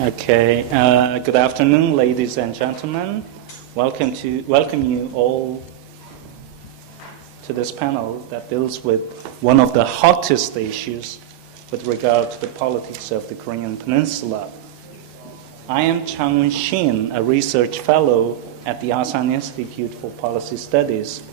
Okay. Good afternoon, ladies and gentlemen. Welcome you all to this panel that deals with one of the hottest issues with regard to the politics of the Korean Peninsula. I am Chang-Hoon Shin, a research fellow at the Asan Institute for Policy Studies,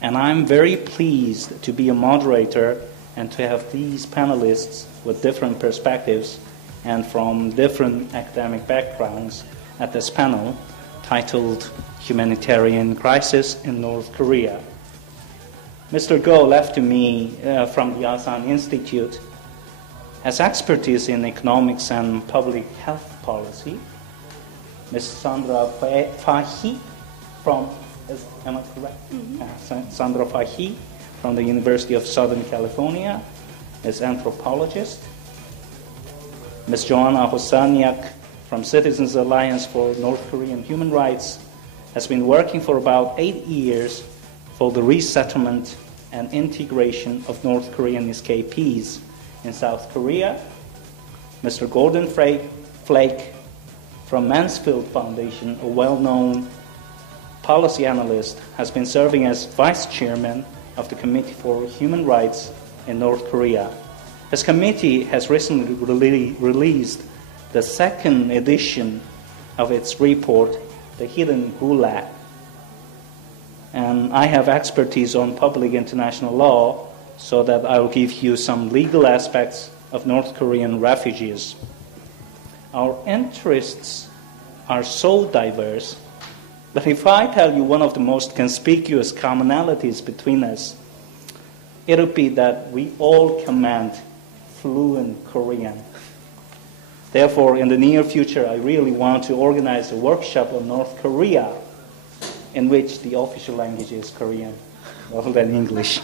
and I'm very pleased to be a moderator and to have these panelists with different perspectives and from different academic backgrounds at this panel titled Humanitarian Crisis in North Korea. Mr. Go, left to me from the Asan Institute, has expertise in economics and public health policy. Ms. Sandra Fahy from, am I correct? Mm-hmm. Sandra Fahy from the University of Southern California is anthropologist. Ms. Joanna Hosaniak from Citizens Alliance for North Korean Human Rights has been working for about 8 years for the resettlement and integration of North Korean escapees in South Korea. Mr. Gordon Flake from Mansfield Foundation, a well-known policy analyst, has been serving as vice chairman of the Committee for Human Rights in North Korea. His committee has recently released the second edition of its report, The Hidden Gulag. And I have expertise on public international law, so that I will give you some legal aspects of North Korean refugees. Our interests are so diverse that if I tell you one of the most conspicuous commonalities between us, it would be that we all command fluent Korean. Therefore, in the near future, I really want to organize a workshop on North Korea in which the official language is Korean rather than English.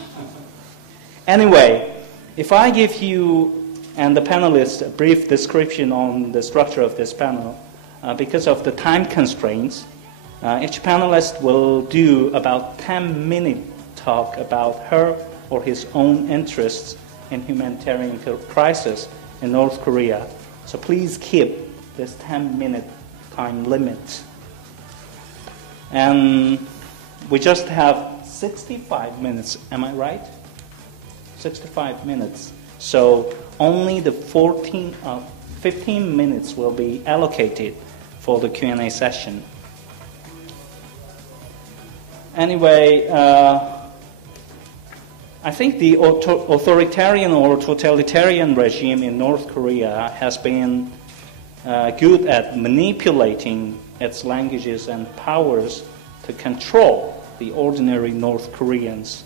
Anyway, if I give you and the panelists a brief description on the structure of this panel, because of the time constraints, each panelist will do about 10-minute talk about her or his own interests in humanitarian crisis in North Korea. So please keep this 10-minute time limit. And we just have 65 minutes, am I right? 65 minutes. So only the 15 minutes will be allocated for the Q&A session. Anyway, I think the authoritarian or totalitarian regime in North Korea has been good at manipulating its languages and powers to control the ordinary North Koreans.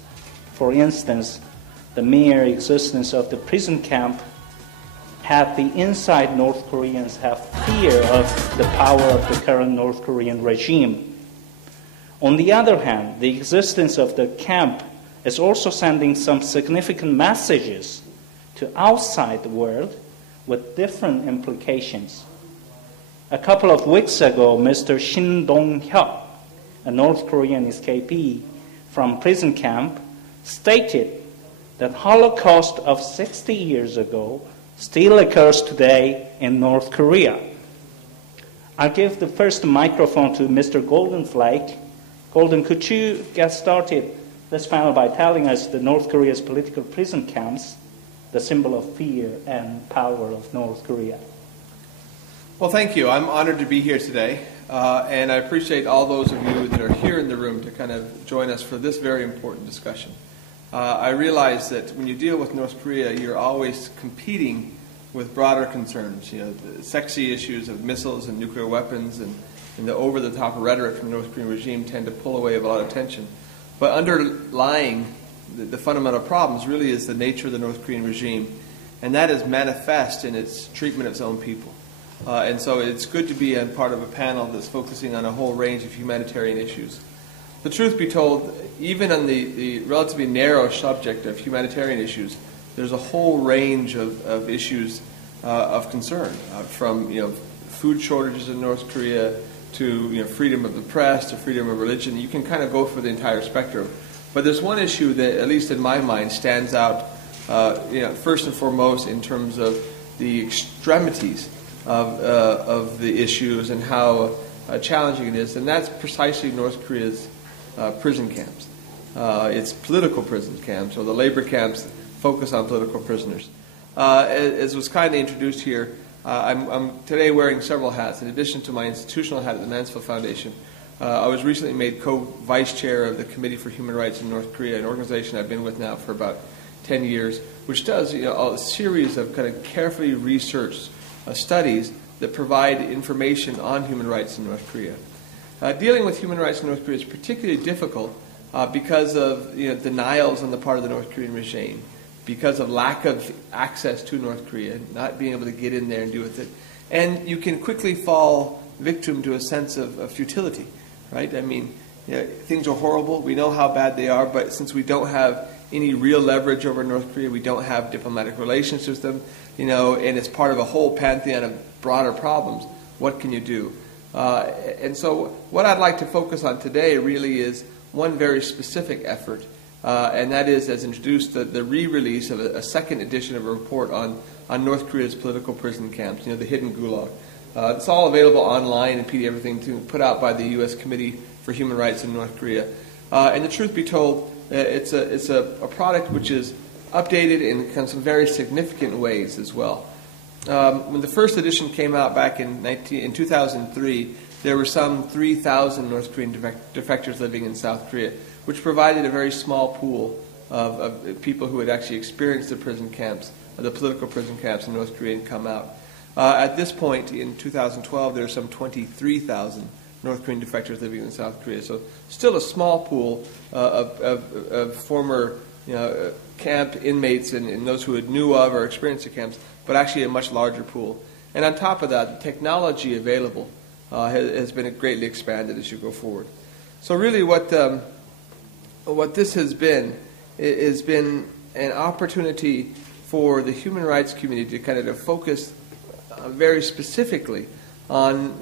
For instance, the mere existence of the prison camp had the inside North Koreans have fear of the power of the current North Korean regime. On the other hand, the existence of the camp is also sending some significant messages to outside the world with different implications. A couple of weeks ago, Mr. Shin Dong-hyuk, a North Korean escapee from prison camp, stated that Holocaust of 60 years ago still occurs today in North Korea. I'll give the first microphone to Mr. Golden Flake. Golden, could you get started this panel by telling us the North Korea's political prison camps, the symbol of fear and power of North Korea? Well, thank you. I'm honored to be here today, and I appreciate all those of you that are here in the room to kind of join us for this very important discussion. I realize that when you deal with North Korea, you're always competing with broader concerns, the sexy issues of missiles and nuclear weapons and the over-the-top rhetoric from the North Korean regime tend to pull away a lot of attention. But underlying the fundamental problems really is the nature of the North Korean regime, and that is manifest in its treatment of its own people. And so it's good to be a part of a panel that's focusing on a whole range of humanitarian issues. The truth be told, even on the relatively narrow subject of humanitarian issues, there's a whole range of issues of concern, from food shortages in North Korea to freedom of the press to freedom of religion. You can kind of go for the entire spectrum. But there's one issue that, at least in my mind, stands out first and foremost in terms of the extremities of the issues and how challenging it is, and that's precisely North Korea's prison camps. It's political prison camps, or the labor camps focus on political prisoners. As was kindly introduced here, I'm today wearing several hats. In addition to my institutional hat at the Mansfield Foundation, I was recently made co-vice chair of the Committee for Human Rights in North Korea, an organization I've been with now for about 10 years, which does a series of kind of carefully researched studies that provide information on human rights in North Korea. Dealing with human rights in North Korea is particularly difficult because of denials on the part of the North Korean regime, because of lack of access to North Korea, not being able to get in there and deal with it. And you can quickly fall victim to a sense of futility, right? I mean, things are horrible. We know how bad they are, but since we don't have any real leverage over North Korea, we don't have diplomatic relations with them, and it's part of a whole pantheon of broader problems. What can you do? And so what I'd like to focus on today really is one very specific effort, and that is, as introduced, the re-release of a second edition of a report on North Korea's political prison camps, the hidden gulag. It's all available online and PDF, everything put out by the U.S. Committee for Human Rights in North Korea. And the truth be told, it's a product which is updated in some very significant ways as well. When the first edition came out back in 2003, there were some 3,000 North Korean defectors living in South Korea, which provided a very small pool of people who had actually experienced the prison camps, the political prison camps in North Korea, and come out. At this point, in 2012, there are some 23,000 North Korean defectors living in South Korea. So still a small pool of former camp inmates and those who had knew of or experienced the camps, but actually a much larger pool. And on top of that, the technology available has been greatly expanded as you go forward. So really what this has been an opportunity for the human rights community to kind of focus very specifically on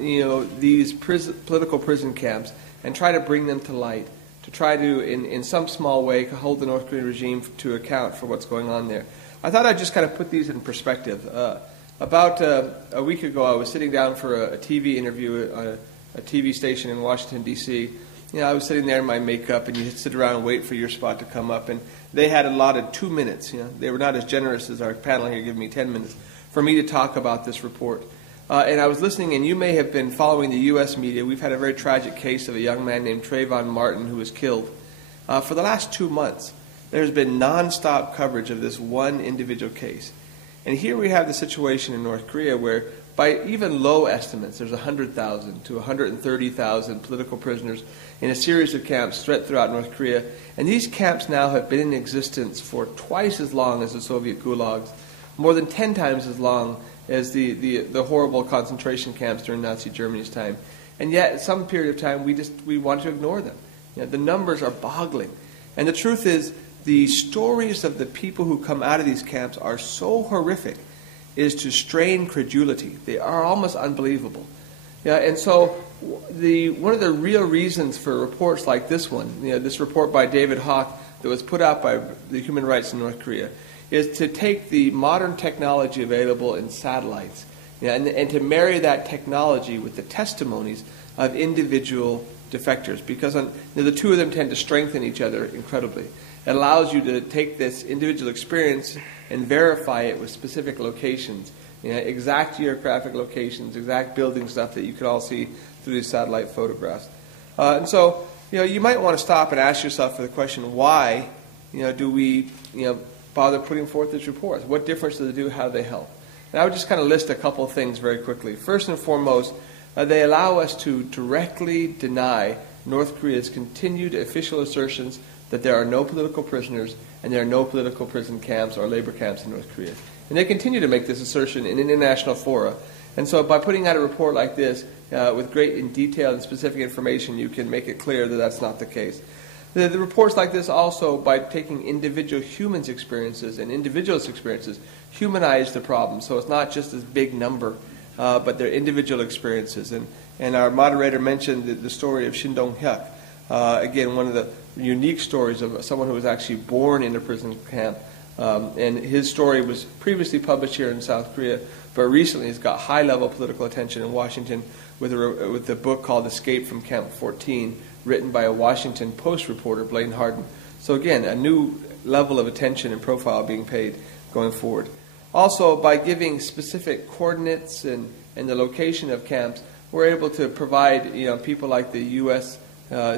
these political prison camps and try to bring them to light, to try to, in some small way, hold the North Korean regime to account for what's going on there. I thought I'd just kind of put these in perspective. About a week ago, I was sitting down for a TV interview on a TV station in Washington, D.C. I was sitting there in my makeup, and you sit around and wait for your spot to come up, and they had allotted 2 minutes. They were not as generous as our panel here, giving me 10 minutes, for me to talk about this report. And I was listening, and you may have been following the U.S. media. We've had a very tragic case of a young man named Trayvon Martin who was killed. For the last 2 months, there's been nonstop coverage of this one individual case. And here we have the situation in North Korea where, by even low estimates, there's 100,000 to 130,000 political prisoners in a series of camps spread throughout North Korea. And these camps now have been in existence for twice as long as the Soviet gulags, more than 10 times as long as the horrible concentration camps during Nazi Germany's time. And yet, at some period of time, we want to ignore them. The numbers are boggling. And the truth is, the stories of the people who come out of these camps are so horrific is to strain credulity. They are almost unbelievable. And so one of the real reasons for reports like this one, this report by David Hawk that was put out by the Human Rights in North Korea, is to take the modern technology available in satellites and to marry that technology with the testimonies of individual defectors, because the two of them tend to strengthen each other incredibly. It allows you to take this individual experience and verify it with specific locations, exact geographic locations, exact building stuff that you can all see through these satellite photographs. And so, you might want to stop and ask yourself the question, why, do we, bother putting forth these reports? What difference do they do? How do they help? And I would just kind of list a couple of things very quickly. First and foremost, they allow us to directly deny North Korea's continued official assertions that there are no political prisoners and there are no political prison camps or labor camps in North Korea. And they continue to make this assertion in international fora. And so by putting out a report like this with great and detailed and specific information, you can make it clear that that's not the case. The reports like this also, by taking individual humans' experiences and individuals' experiences, humanize the problem. So it's not just this big number, but their individual experiences. And our moderator mentioned the story of Shin again, one of the unique stories of someone who was actually born in a prison camp And his story was previously published here in South Korea, but recently has got high-level political attention in Washington with a book called Escape from Camp 14, written by a Washington Post reporter, Blaine Harden. So again, a new level of attention and profile being paid going forward. Also, by giving specific coordinates and the location of camps, we're able to provide people like the U.S.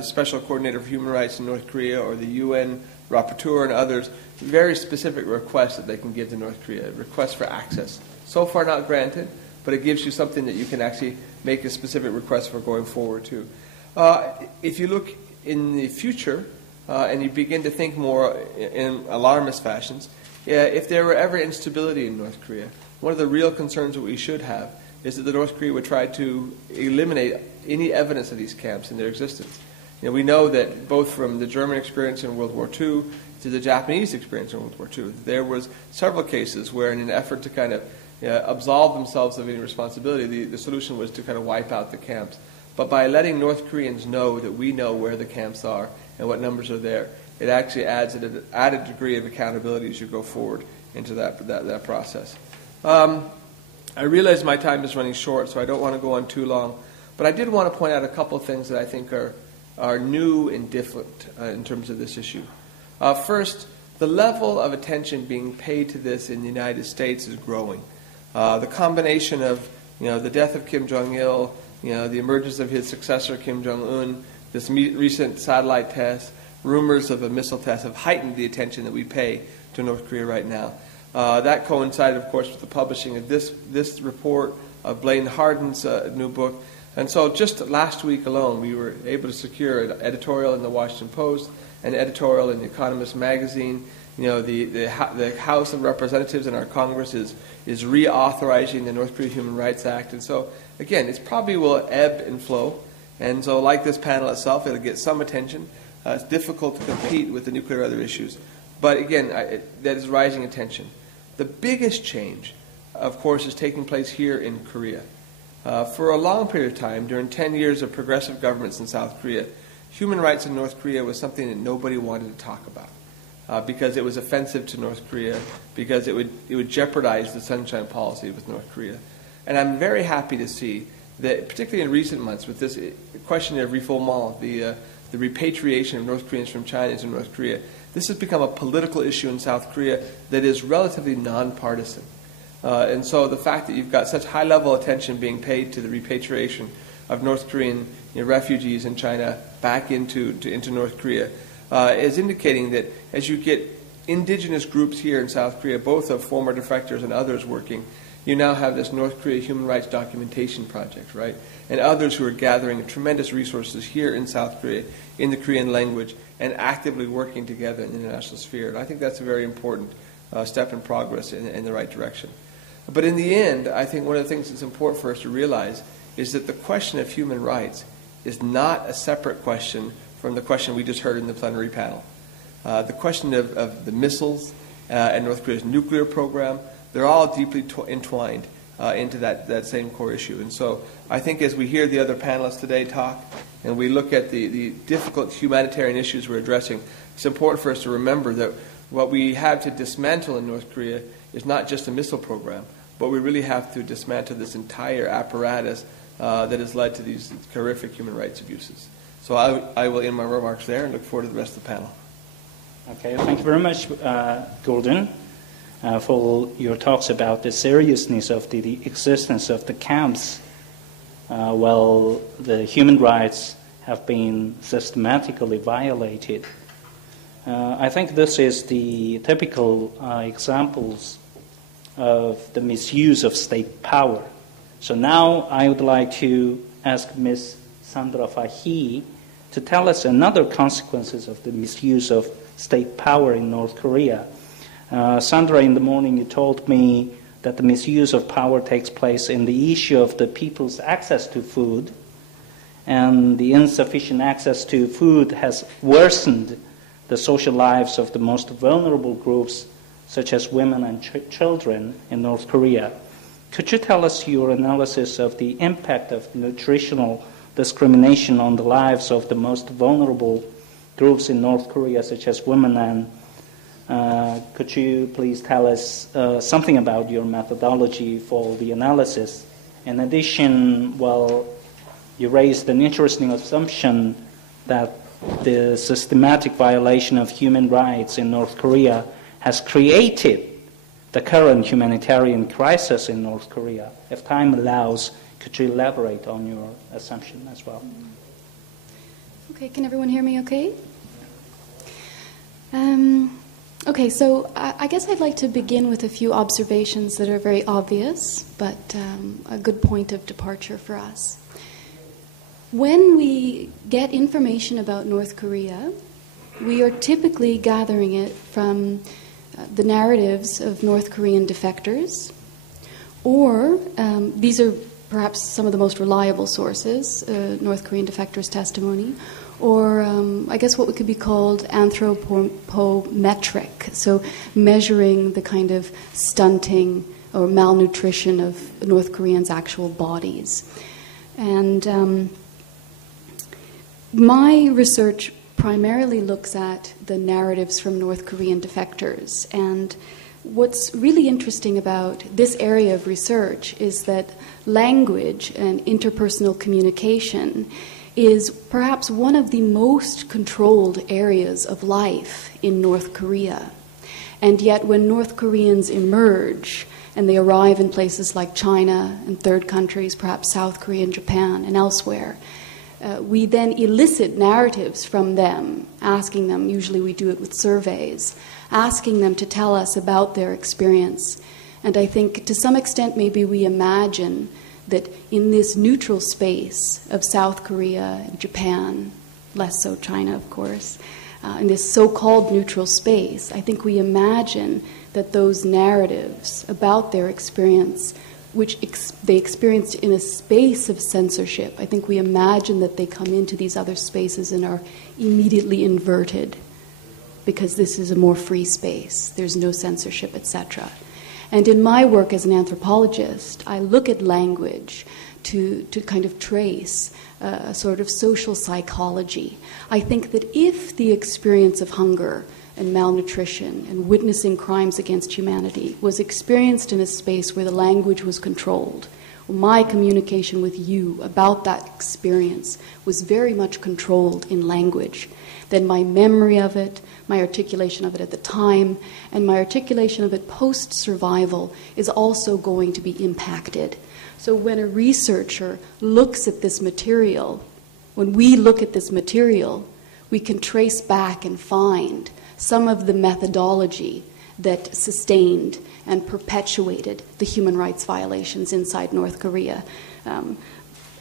Special Coordinator for Human Rights in North Korea or the UN Rapporteur and others very specific requests that they can give to North Korea, requests for access. So far not granted, but it gives you something that you can actually make a specific request for going forward too. If you look in the future and you begin to think more in alarmist fashions, if there were ever instability in North Korea, one of the real concerns that we should have is that the North Korea would try to eliminate any evidence of these camps in their existence. We know that both from the German experience in World War II to the Japanese experience in World War II, there was several cases where in an effort to kind of absolve themselves of any responsibility, the solution was to kind of wipe out the camps. But by letting North Koreans know that we know where the camps are and what numbers are there, it actually adds an added degree of accountability as you go forward into that process. I realize my time is running short, so I don't want to go on too long. But I did want to point out a couple of things that I think are new and different in terms of this issue. First, the level of attention being paid to this in the United States is growing. The combination of the death of Kim Jong-il, the emergence of his successor Kim Jong-un, this recent satellite test, rumors of a missile test have heightened the attention that we pay to North Korea right now. That coincided, of course, with the publishing of this report, of Blaine Harden's new book. And so just last week alone, we were able to secure an editorial in the Washington Post, an editorial in The Economist magazine. The House of Representatives in our Congress is reauthorizing the North Korea Human Rights Act. And so, again, it probably will ebb and flow. And so, like this panel itself, it'll get some attention. It's difficult to compete with the nuclear other issues. But again, that is rising attention. The biggest change, of course, is taking place here in Korea. For a long period of time, during 10 years of progressive governments in South Korea, human rights in North Korea was something that nobody wanted to talk about because it was offensive to North Korea, because it would jeopardize the Sunshine Policy with North Korea. And I'm very happy to see that, particularly in recent months, with this question of refoulement, the repatriation of North Koreans from China to North Korea, this has become a political issue in South Korea that is relatively nonpartisan. And so the fact that you've got such high-level attention being paid to the repatriation of North Korean refugees in China back into North Korea is indicating that as you get indigenous groups here in South Korea, both of former defectors and others working, you now have this North Korea Human Rights Documentation Project, right? And others who are gathering tremendous resources here in South Korea in the Korean language and actively working together in the international sphere. And I think that's a very important step in progress in the right direction. But in the end, I think one of the things that's important for us to realize is that the question of human rights is not a separate question from the question we just heard in the plenary panel. The question of the missiles and North Korea's nuclear program, they're all deeply entwined into that same core issue. And so I think as we hear the other panelists today talk and we look at the difficult humanitarian issues we're addressing, it's important for us to remember that what we have to dismantle in North Korea is not just a missile program, but we really have to dismantle this entire apparatus that has led to these horrific human rights abuses. So I will end my remarks there and look forward to the rest of the panel. Okay, thank you very much, Gordon, for your talks about the seriousness of the existence of the camps while the human rights have been systematically violated. I think this is the typical examples of the misuse of state power. So now I would like to ask Ms. Sandra Fahy to tell us another consequences of the misuse of state power in North Korea. Sandra, in the morning you told me that the misuse of power takes place in the issue of the people's access to food, and the insufficient access to food has worsened the social lives of the most vulnerable groups, such as women and children in North Korea. Could you tell us your analysis of the impact of nutritional discrimination on the lives of the most vulnerable groups in North Korea, such as women and Could you please tell us something about your methodology for the analysis? In addition, well, you raised an interesting assumption that the systematic violation of human rights in North Korea has created the current humanitarian crisis in North Korea. If time allows, could you elaborate on your assumption as well? Okay, can everyone hear me okay? Okay, so I guess I'd like to begin with a few observations that are very obvious, but a good point of departure for us. When we get information about North Korea, we are typically gathering it from the narratives of North Korean defectors, or these are perhaps some of the most reliable sources, North Korean defectors' testimony, or I guess what could be called anthropometric, so measuring the kind of stunting or malnutrition of North Koreans' actual bodies. And my research primarily looks at the narratives from North Korean defectors. And what's really interesting about this area of research is that language and interpersonal communication is perhaps one of the most controlled areas of life in North Korea. And yet when North Koreans emerge and they arrive in places like China and third countries, perhaps South Korea and Japan and elsewhere, we then elicit narratives from them, asking them, usually we do it with surveys, asking them to tell us about their experience. And I think to some extent maybe we imagine that in this neutral space of South Korea and Japan, less so China, of course, in this so-called neutral space, I think we imagine that those narratives about their experience, which they experienced in a space of censorship, I think we imagine that they come into these other spaces and are immediately inverted because this is a more free space. There's no censorship, etc. And in my work as an anthropologist, I look at language to kind of trace a sort of social psychology. I think that if the experience of hunger and malnutrition and witnessing crimes against humanity was experienced in a space where the language was controlled, my communication with you about that experience was very much controlled in language, then my memory of it, my articulation of it at the time, and my articulation of it post-survival is also going to be impacted. So when a researcher looks at this material, when we look at this material, we can trace back and find some of the methodology that sustained and perpetuated the human rights violations inside North Korea.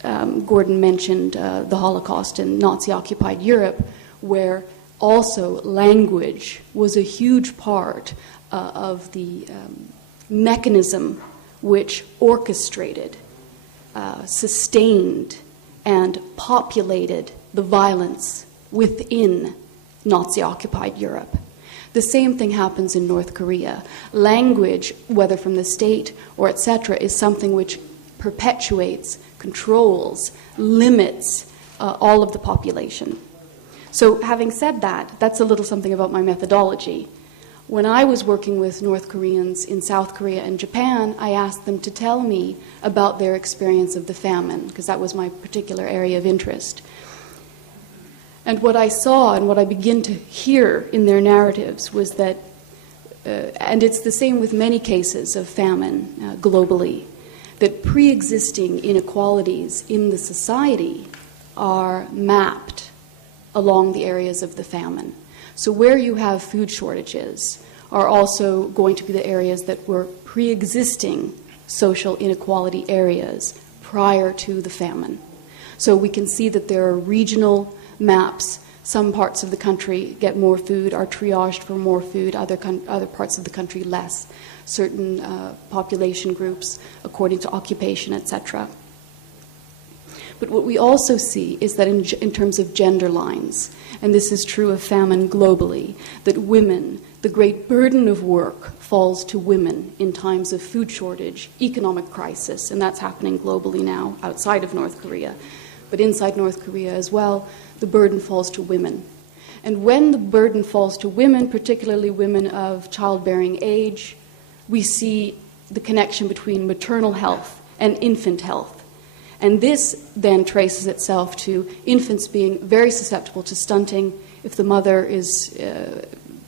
Gordon mentioned the Holocaust in Nazi-occupied Europe, where also language was a huge part of the mechanism which orchestrated, sustained, and populated the violence within Nazi-occupied Europe. The same thing happens in North Korea. Language, whether from the state or etc., is something which perpetuates, controls, limits all of the population. So having said that, that's a little something about my methodology. When I was working with North Koreans in South Korea and Japan, I asked them to tell me about their experience of the famine, because that was my particular area of interest. And what I saw and what I begin to hear in their narratives was that, and it's the same with many cases of famine globally, that pre-existing inequalities in the society are mapped along the areas of the famine. So where you have food shortages are also going to be the areas that were pre-existing social inequality areas prior to the famine. So we can see that there are regional maps. Some parts of the country get more food, are triaged for more food, other parts of the country less. Certain population groups according to occupation, etc. But what we also see is that in terms of gender lines, and this is true of famine globally, that women, the great burden of work falls to women in times of food shortage, economic crisis, and that's happening globally now outside of North Korea. But inside North Korea as well, the burden falls to women. And when the burden falls to women, particularly women of childbearing age, we see the connection between maternal health and infant health. And this then traces itself to infants being very susceptible to stunting. If the mother is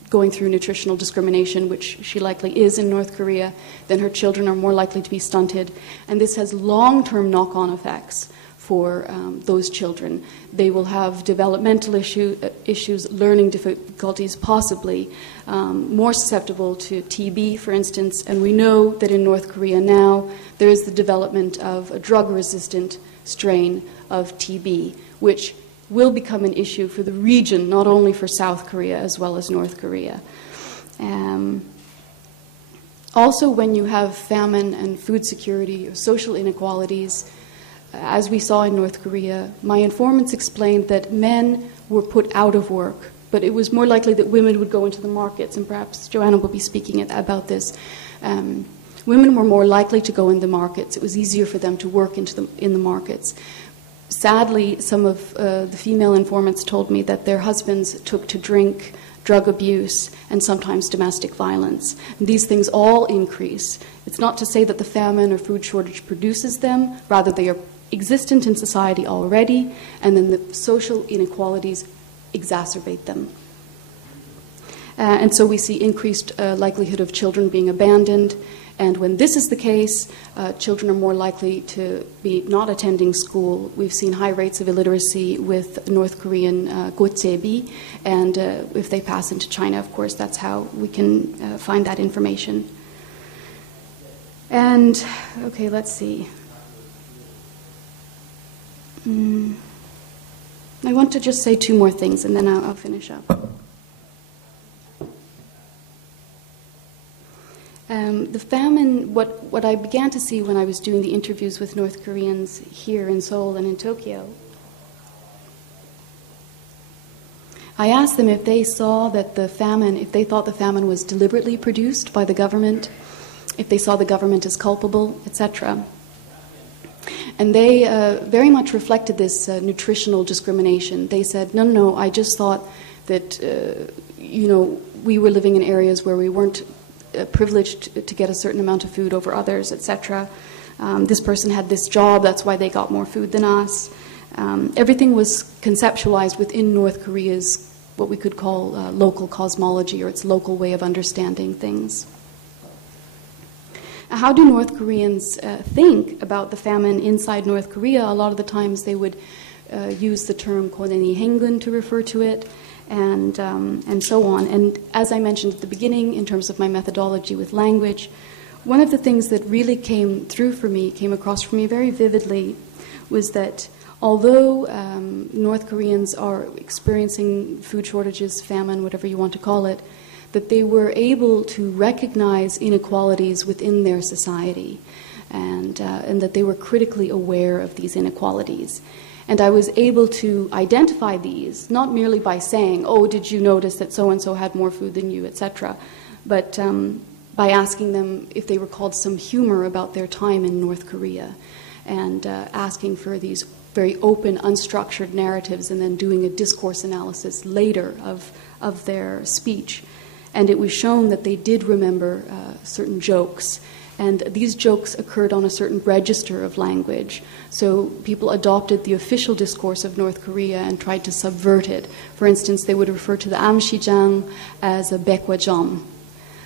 going through nutritional discrimination, which she likely is in North Korea, then her children are more likely to be stunted. And this has long-term knock-on effects for those children. They will have developmental issues, learning difficulties, possibly more susceptible to TB, for instance. And we know that in North Korea now there is the development of a drug-resistant strain of TB, which will become an issue for the region, not only for South Korea as well as North Korea. Also, when you have famine and food security or social inequalities, as we saw in North Korea, my informants explained that men were put out of work, but it was more likely that women would go into the markets, and perhaps Joanna will be speaking about this. Women were more likely to go in the markets. It was easier for them to work in the markets. Sadly, some of the female informants told me that their husbands took to drink, drug abuse, and sometimes domestic violence. And these things all increase. It's not to say that the famine or food shortage produces them, rather they are existent in society already, and then the social inequalities exacerbate them. And so we see increased likelihood of children being abandoned. And when this is the case, children are more likely to be not attending school. We've seen high rates of illiteracy with North Korean gochebi, and if they pass into China, of course, that's how we can find that information. And, okay, let's see. I want to just say two more things, and then I'll finish up. The famine, what I began to see when I was doing the interviews with North Koreans here in Seoul and in Tokyo, I asked them if they saw that the famine, if they thought the famine was deliberately produced by the government, if they saw the government as culpable, etc. And they very much reflected this nutritional discrimination. They said, no, I just thought that, we were living in areas where we weren't privileged to get a certain amount of food over others, etc. This person had this job, that's why they got more food than us. Everything was conceptualized within North Korea's what we could call local cosmology, or its local way of understanding things. How do North Koreans think about the famine inside North Korea? A lot of the times they would use the term koneni hengun to refer to it, and so on. And as I mentioned at the beginning, in terms of my methodology with language, one of the things that really came across for me very vividly, was that although North Koreans are experiencing food shortages, famine, whatever you want to call it, that they were able to recognize inequalities within their society, and that they were critically aware of these inequalities. And I was able to identify these, not merely by saying, oh, did you notice that so-and-so had more food than you, etc., but by asking them if they recalled some humor about their time in North Korea, and asking for these very open, unstructured narratives, and then doing a discourse analysis later of their speech. And it was shown that they did remember certain jokes. And these jokes occurred on a certain register of language. So people adopted the official discourse of North Korea and tried to subvert it. For instance, they would refer to the Amshijang as a Baekwajam.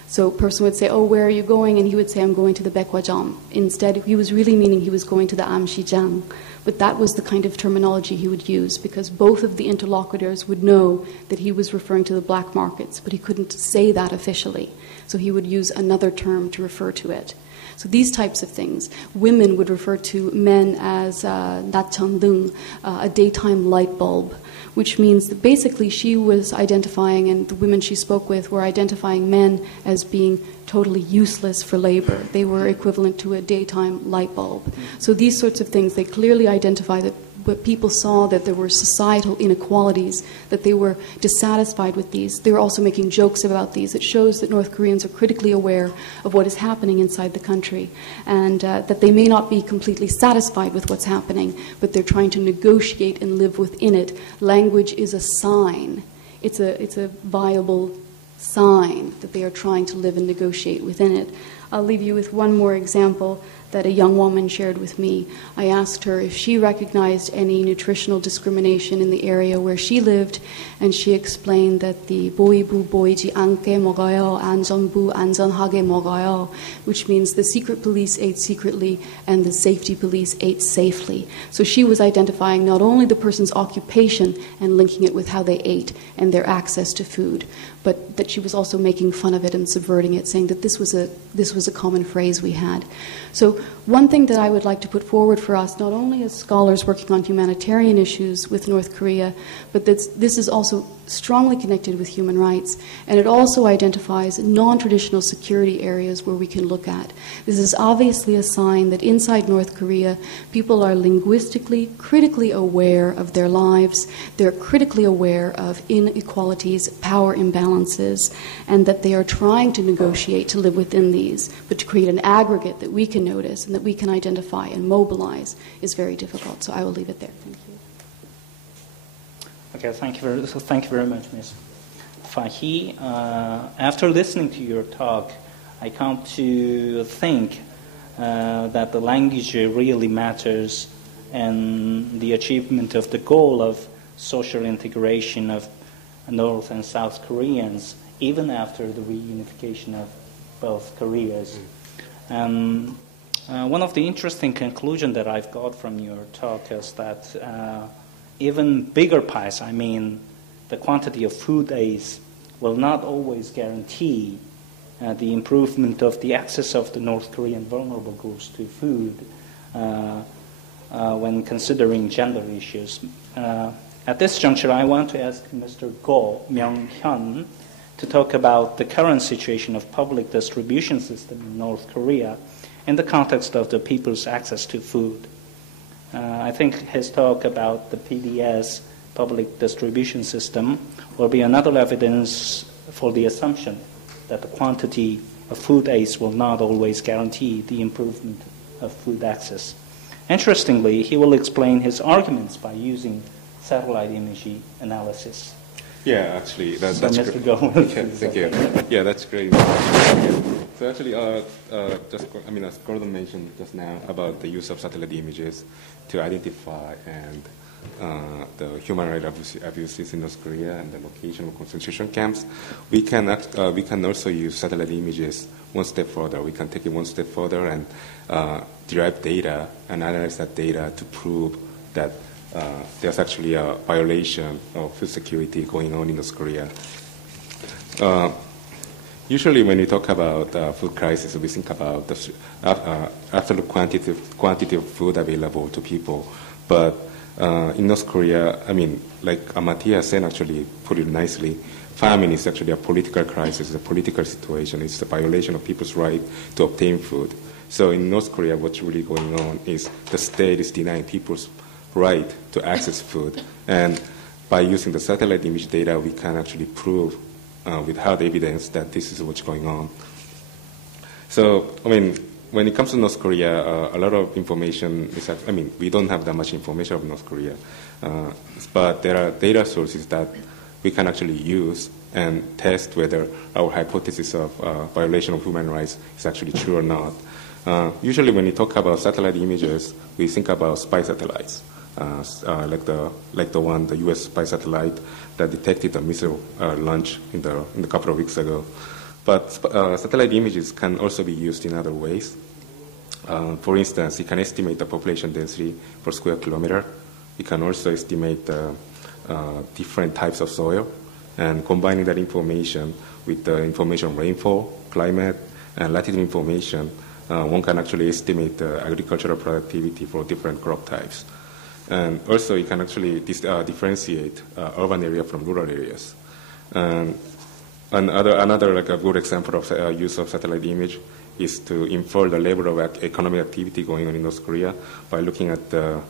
So a person would say, oh, where are you going? And he would say, I'm going to the Baekwajam. Instead, he was really meaning he was going to the Amshijang. But that was the kind of terminology he would use, because both of the interlocutors would know that he was referring to the black markets, but he couldn't say that officially. So he would use another term to refer to it. So these types of things. Women would refer to men as natchandung, a daytime light bulb, which means that basically she was identifying, and the women she spoke with were identifying men as being totally useless for labor. They were equivalent to a daytime light bulb. So these sorts of things, they clearly identify that but people saw that there were societal inequalities, that they were dissatisfied with these. They were also making jokes about these. It shows that North Koreans are critically aware of what is happening inside the country, and that they may not be completely satisfied with what's happening, but they're trying to negotiate and live within it. Language is a sign. it's a viable sign that they are trying to live and negotiate within it. I'll leave you with one more example that a young woman shared with me. I asked her if she recognized any nutritional discrimination in the area where she lived, and she explained that the 보이부 보이지 않게 먹어요, 안전부 안전하게 먹어요, which means the secret police ate secretly and the safety police ate safely. So she was identifying not only the person's occupation and linking it with how they ate and their access to food, but that she was also making fun of it and subverting it, saying that this was a common phrase we had. So one thing that I would like to put forward for us, not only as scholars working on humanitarian issues with North Korea, but that this is also strongly connected with human rights, and it also identifies non-traditional security areas where we can look at. This is obviously a sign that inside North Korea, people are linguistically, critically aware of their lives, they're critically aware of inequalities, power imbalances, and that they are trying to negotiate to live within these, but to create an aggregate that we can notice and that we can identify and mobilize is very difficult. So I will leave it there. Thank you. Okay, thank you very much, Ms. Fahy. After listening to your talk, I come to think that the language really matters in the achievement of the goal of social integration of North and South Koreans, even after the reunification of both Koreas. One of the interesting conclusions that I've got from your talk is that even bigger pies, I mean the quantity of food aids, will not always guarantee the improvement of the access of the North Korean vulnerable groups to food when considering gender issues. At this juncture, I want to ask Mr. Myong-Hyun to talk about the current situation of public distribution system in North Korea in the context of the people's access to food. I think his talk about the PDS, public distribution system, will be another evidence for the assumption that the quantity of food aids will not always guarantee the improvement of food access. Interestingly, he will explain his arguments by using satellite imagery analysis. Yeah, actually, that's great. Okay, thank you. Yeah, that's great. So actually, as Gordon mentioned just now about the use of satellite images to identify and the human rights abuses in North Korea and the location of concentration camps, we can also use satellite images one step further. We can take it one step further and derive data and analyze that data to prove that there's actually a violation of food security going on in North Korea. Usually when we talk about food crisis, we think about the absolute quantity of food available to people. But in North Korea, like Amartya Sen actually put it nicely, famine is actually a political crisis, a political situation. It's a violation of people's right to obtain food. So in North Korea, what's really going on is the state is denying people's right to access food. And by using the satellite image data, we can actually prove with hard evidence that this is what's going on. So, when it comes to North Korea, a lot of information is, we don't have that much information of North Korea. But there are data sources that we can actually use and test whether our hypothesis of violation of human rights is actually true or not. Usually when we talk about satellite images, we think about spy satellites, like the one, the U.S. spy satellite that detected a missile launch in a couple of weeks ago. But satellite images can also be used in other ways. For instance, it can estimate the population density per square kilometer. It can also estimate different types of soil, and combining that information with the information on rainfall, climate, and latitude information, one can actually estimate the agricultural productivity for different crop types. And also, it can actually differentiate urban area from rural areas. And another like a good example of use of satellite image is to infer the level of economic activity going on in North Korea by looking at the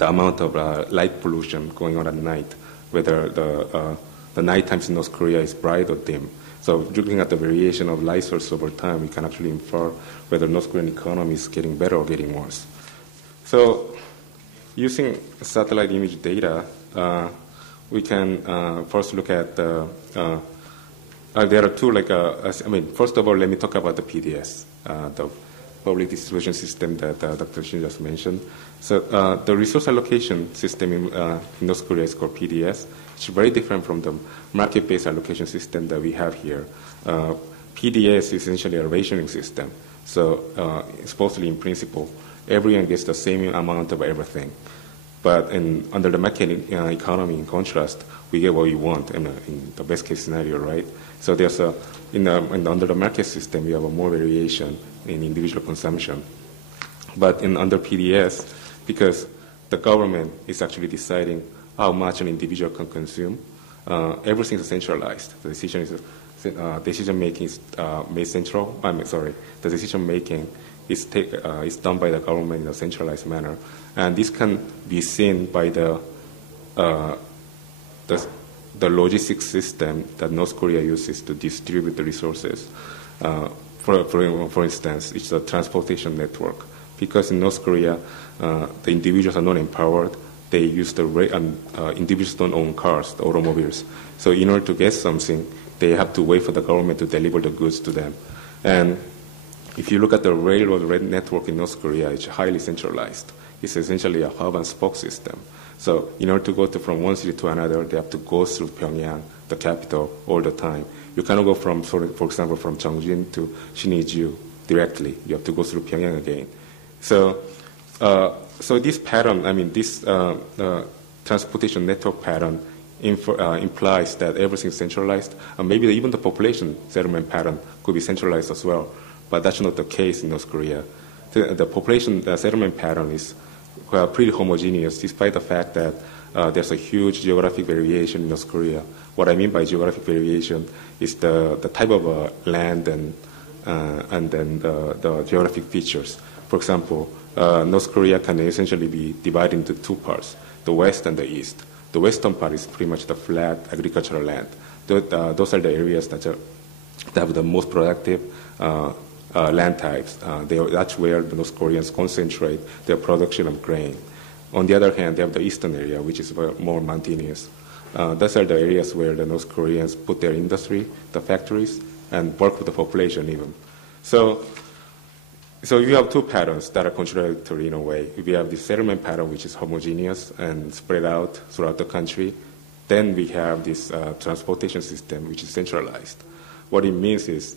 amount of light pollution going on at night, whether the night times in North Korea is bright or dim. So looking at the variation of light source over time, we can actually infer whether North Korean economy is getting better or getting worse. So using satellite image data, we can first look at there are two, first of all, let me talk about the PDS, the public distribution system that Dr. Shin just mentioned. So the resource allocation system in North Korea is called PDS. It's very different from the market-based allocation system that we have here. PDS is essentially a rationing system. So supposedly in principle, everyone gets the same amount of everything. But under the market economy, in contrast, we get what we want in the best case scenario, right? So there's under the market system, you have a more variation in individual consumption. But under PDS, because the government is actually deciding how much an individual can consume, everything is centralized. The decision making is made central. The decision making is done by the government in a centralized manner, and this can be seen by the logistics system that North Korea uses to distribute the resources. For instance, it's a transportation network. Because in North Korea, the individuals are not empowered. They use individuals don't own cars, the automobiles. So in order to get something, they have to wait for the government to deliver the goods to them. And if you look at the railroad network in North Korea, it's highly centralized. It's essentially a hub and spoke system. So in order to go from one city to another, they have to go through Pyongyang, the capital, all the time. You cannot go for example, from Cheongjin to Sinŭiju directly. You have to go through Pyongyang again. So this pattern, this transportation network pattern implies that everything is centralized, and maybe even the population settlement pattern could be centralized as well. But that's not the case in North Korea. The population settlement pattern is pretty homogeneous, despite the fact that there's a huge geographic variation in North Korea. What I mean by geographic variation is the type of land and then the geographic features. For example, North Korea can essentially be divided into two parts, the west and the east. The western part is pretty much the flat agricultural land. Those are the areas that have the most productive land types. That's where the North Koreans concentrate their production of grain. On the other hand, they have the eastern area, which is more mountainous. Those are the areas where the North Koreans put their industry, the factories, and work with the population even. So you have two patterns that are contradictory in a way. We have the settlement pattern, which is homogeneous and spread out throughout the country. Then we have this transportation system, which is centralized. What it means is,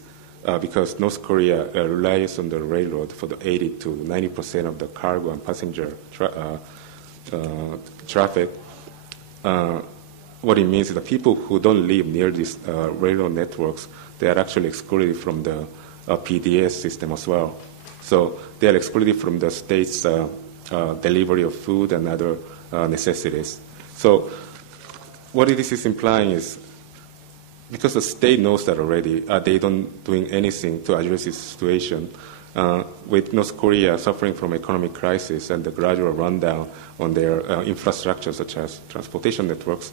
because North Korea relies on the railroad for the 80 to 90% of the cargo and passenger traffic, what it means is that people who don't live near these railroad networks, they are actually excluded from the PDS system as well. So they are excluded from the state's delivery of food and other necessities. So what this is implying is, because the state knows that already, they don't doing anything to address this situation. With North Korea suffering from economic crisis and the gradual rundown on their infrastructure, such as transportation networks,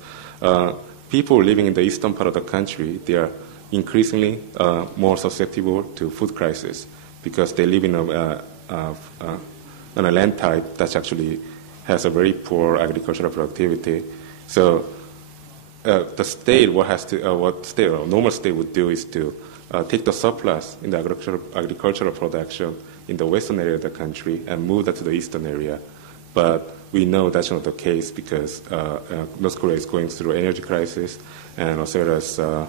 people living in the eastern part of the country, they are increasingly more susceptible to food crisis because they live in a land type that actually has a very poor agricultural productivity. So the state, normal state would do is to take the surplus in the agricultural production in the western area of the country and move that to the eastern area. But we know that's not the case because North Korea is going through energy crisis and also there's a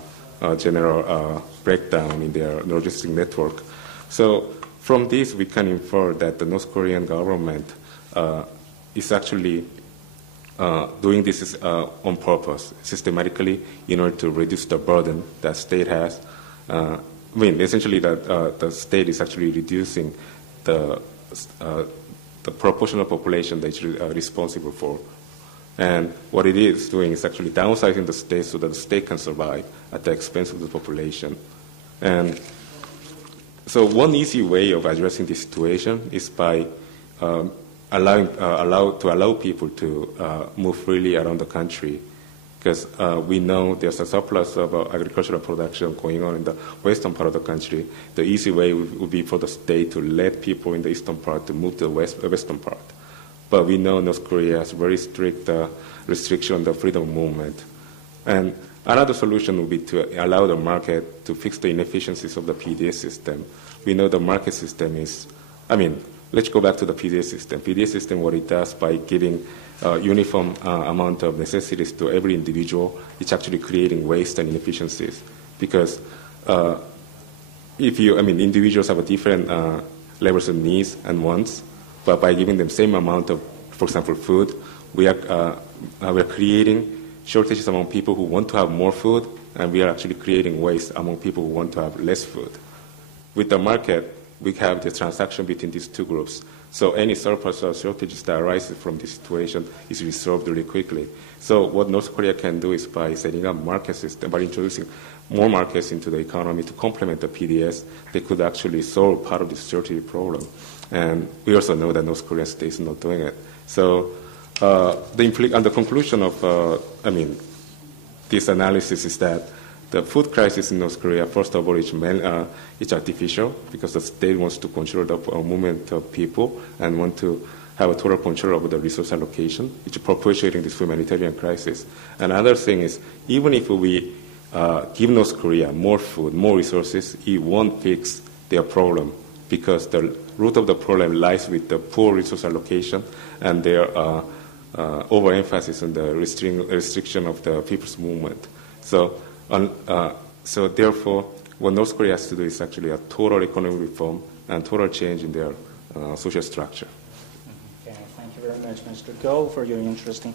general breakdown in their logistic network. So from this, we can infer that the North Korean government is actually doing this on purpose, systematically, in order to reduce the burden that state has. Essentially, that the state is actually reducing the proportional population that it's responsible for. And what it is doing is actually downsizing the state so that the state can survive at the expense of the population. And so one easy way of addressing this situation is by allow people to move freely around the country, because we know there's a surplus of agricultural production going on in the western part of the country. The easy way would be for the state to let people in the eastern part to move to the western part. but we know North Korea has very strict restriction on the freedom of movement. And another solution would be to allow the market to fix the inefficiencies of the PDS system. We know the market system is, let's go back to the PDS system. PDS system, what it does by giving uniform amount of necessities to every individual, it's actually creating waste and inefficiencies. Because individuals have a different levels of needs and wants, but by giving them same amount of, for example, food, we are creating shortages among people who want to have more food, and we are actually creating waste among people who want to have less food. With the market, we have the transaction between these two groups. So any surplus or shortages that arises from this situation is resolved really quickly. So what North Korea can do is by setting up market system, by introducing more markets into the economy to complement the PDS, they could actually solve part of this shortage problem. And we also know that North Korea state is not doing it. So the conclusion of this analysis is that the food crisis in North Korea, first of all, it's artificial because the state wants to control the movement of people and want to have a total control over the resource allocation. It's perpetuating this humanitarian crisis. Another thing is, even if we give North Korea more food, more resources, it won't fix their problem because the root of the problem lies with the poor resource allocation and their overemphasis on the restriction of the people's movement. So therefore, what North Korea has to do is actually a total economic reform and total change in their social structure. Okay, thank you very much, Mr. Go, for your interesting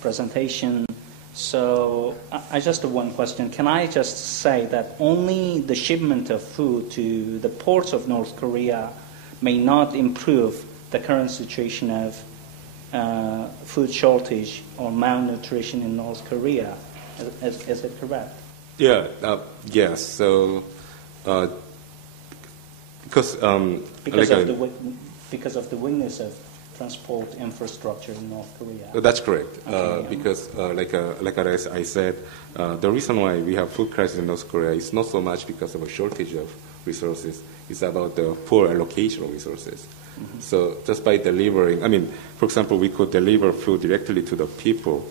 presentation. So I just have one question. Can I just say that only the shipment of food to the ports of North Korea may not improve the current situation of food shortage or malnutrition in North Korea? Is it correct? Yeah. Yes. So because of the weakness of transport infrastructure in North Korea. That's correct. Because like I said, the reason why we have food crisis in North Korea is not so much because of a shortage of resources. It's about the poor allocation of resources. Mm-hmm. So just by delivering, for example, we could deliver food directly to the people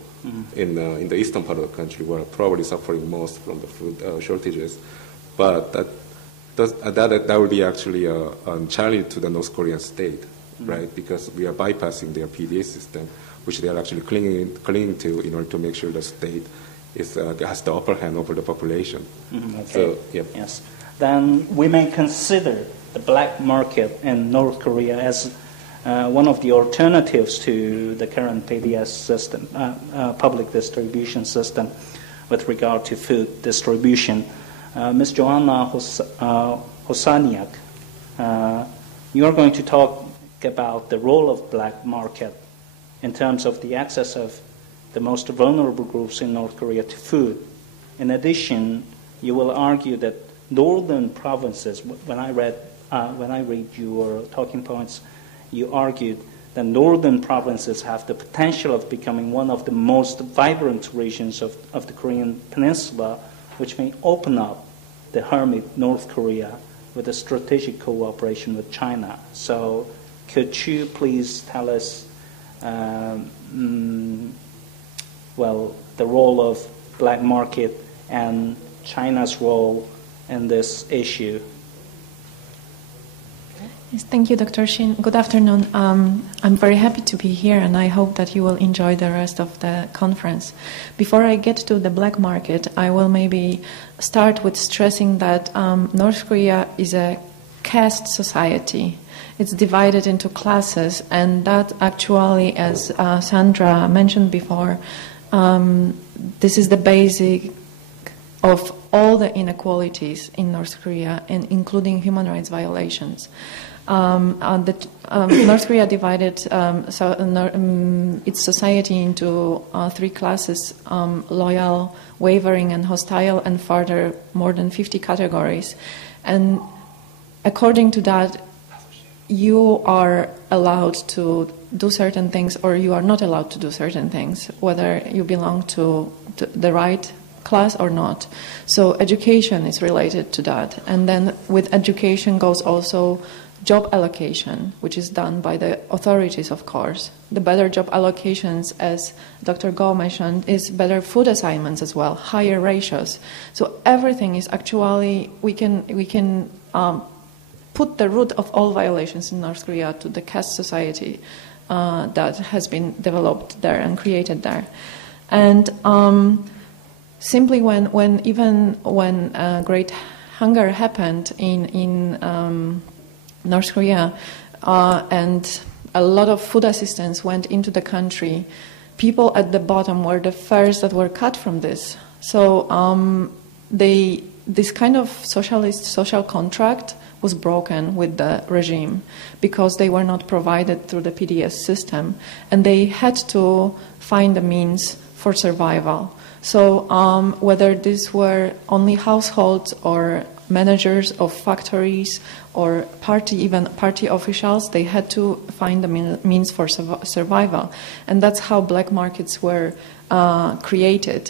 in the eastern part of the country, who are probably suffering most from the food shortages. But that would be actually a challenge to the North Korean state, right? Because we are bypassing their PDA system, which they are actually clinging to in order to make sure the state has the upper hand over the population. Mm-hmm. Okay. So, yeah. Yes. Then we may consider the black market in North Korea as one of the alternatives to the current PDS system, public distribution system, with regard to food distribution. Ms. Joanna Hosaniak, you are going to talk about the role of black market in terms of the access of the most vulnerable groups in North Korea to food. In addition, you will argue that northern provinces, when I read your talking points, you argued that northern provinces have the potential of becoming one of the most vibrant regions of the Korean peninsula, which may open up the hermit North Korea with a strategic cooperation with China. So could you please tell us, the role of black market and China's role in this issue? Yes, thank you, Dr. Shin. Good afternoon. I'm very happy to be here, and I hope that you will enjoy the rest of the conference. Before I get to the black market, I will maybe start with stressing that North Korea is a caste society. It's divided into classes, and that actually, as Sandra mentioned before, this is the basic of all the inequalities in North Korea, and including human rights violations. North Korea divided its society into three classes: loyal, wavering, and hostile, and further more than 50 categories. And according to that, you are allowed to do certain things, or you are not allowed to do certain things, whether you belong to the right class or not. So education is related to that. And then with education goes also job allocation, which is done by the authorities, of course. The better job allocations, as Dr. Go mentioned, is better food assignments as well, higher ratios. So everything is actually, we can put the root of all violations in North Korea to the caste society that has been developed there and created there. And simply when Great Hunger happened in North Korea, and a lot of food assistance went into the country, people at the bottom were the first that were cut from this. So this kind of socialist social contract was broken with the regime because they were not provided through the PDS system, and they had to find a means for survival. So whether these were only households or managers of factories or party officials, they had to find a means for survival. And that's how black markets were created.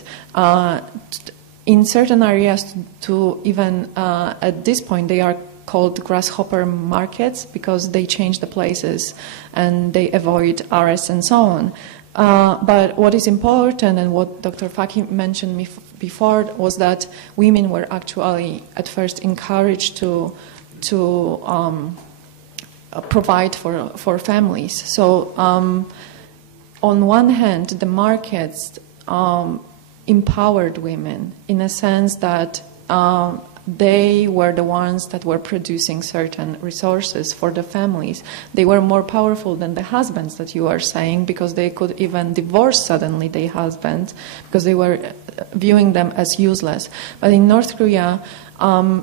In certain areas, to even at this point, they are called grasshopper markets because they change the places and they avoid arrests and so on. But what is important, and what Dr. Fahy mentioned before, was that women were actually at first encouraged to provide for families. So on one hand, the markets empowered women in a sense that they were the ones that were producing certain resources for the families. They were more powerful than the husbands that you are saying, because they could even divorce suddenly their husbands because they were viewing them as useless. But in North Korea,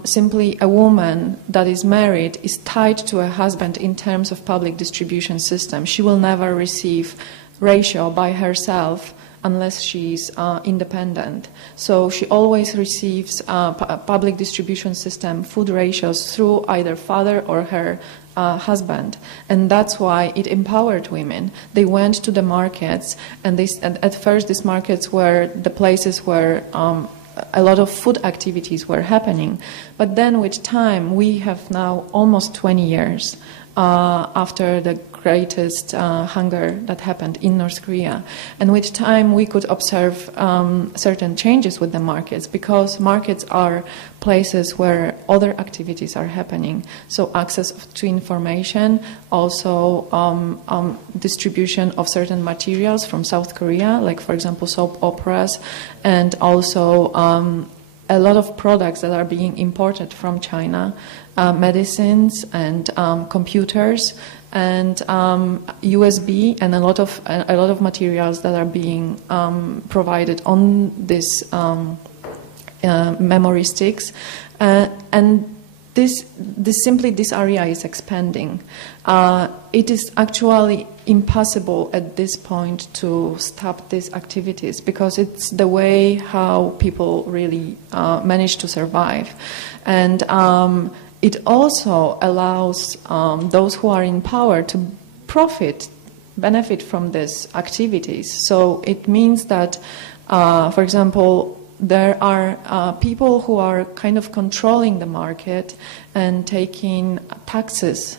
simply a woman that is married is tied to a husband in terms of public distribution system. She will never receive ratio by herself unless she's independent. So she always receives public distribution system food ratios through either father or her husband. And that's why it empowered women. They went to the markets, and at first these markets were the places where a lot of food activities were happening. But then with time, we have now almost 20 years after the greatest hunger that happened in North Korea. And with time, we could observe certain changes with the markets, because markets are places where other activities are happening. So access to information, also distribution of certain materials from South Korea, like, for example, soap operas, and also a lot of products that are being imported from China, medicines and computers, and USB, and a lot of materials that are being provided on this memory sticks, and this area is expanding. It is actually impossible at this point to stop these activities, because it's the way how people really manage to survive. And it also allows those who are in power to benefit from these activities. So it means that, for example, there are people who are kind of controlling the market and taking taxes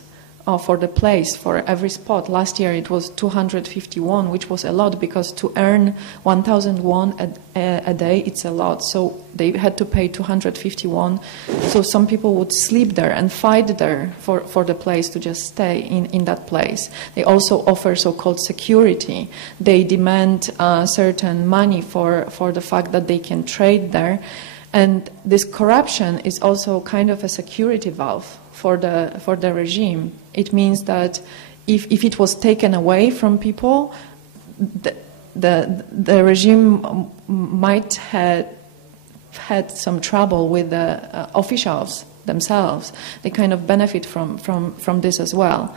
for the place, for every spot. Last year it was 250 won, which was a lot, because to earn 1,000 won a day, it's a lot. So they had to pay 250 won. So some people would sleep there and fight there for the place to just stay in that place. They also offer so-called security. They demand certain money for the fact that they can trade there. And this corruption is also kind of a security valve for the regime. It means that if it was taken away from people, the regime might have had some trouble with the officials themselves. They kind of benefit from this as well.